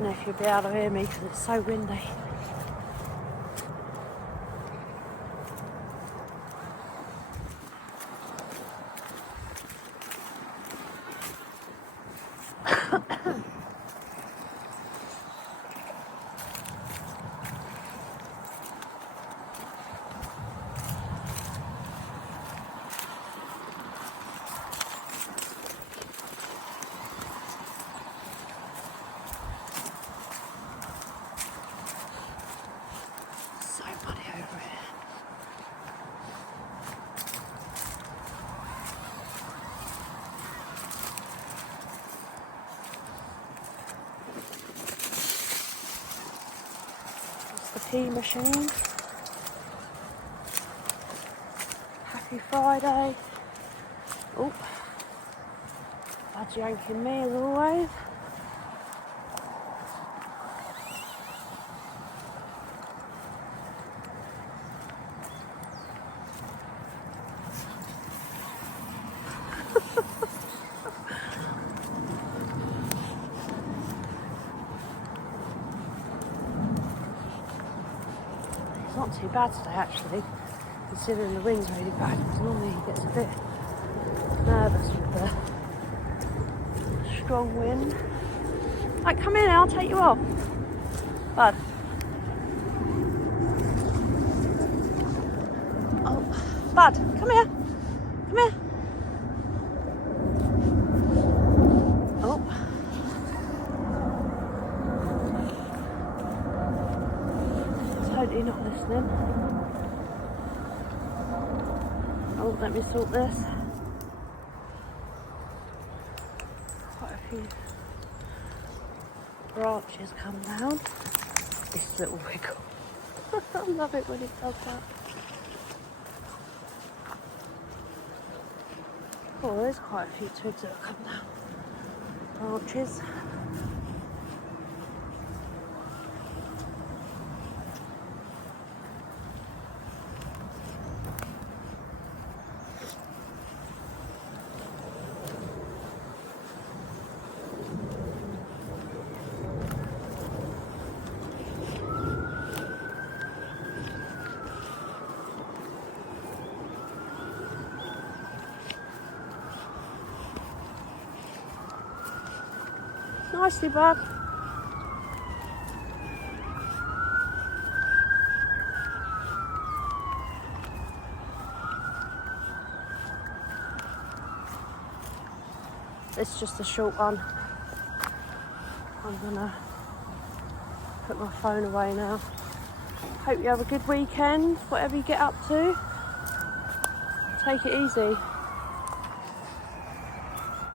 don't know if you'll be able to hear me because it's so windy. So muddy over here. It's the pee machine. Happy Friday. Oh, Bud's yanking me as always. It's not too bad today actually, considering the wind's really bad, because normally he gets a bit nervous with the strong wind. Like, come in, I'll take you off. Bud. Oh, Bud, come here. Come here. Oh. Totally not listening. Oh, let me sort this. Quite a few branches come down. This little wiggle. I love it when it does that. Oh, there's quite a few twigs that have come down. Branches. Nicely, Bud. It's just a short one. I'm gonna put my phone away now. Hope you have a good weekend, whatever you get up to. Take it easy.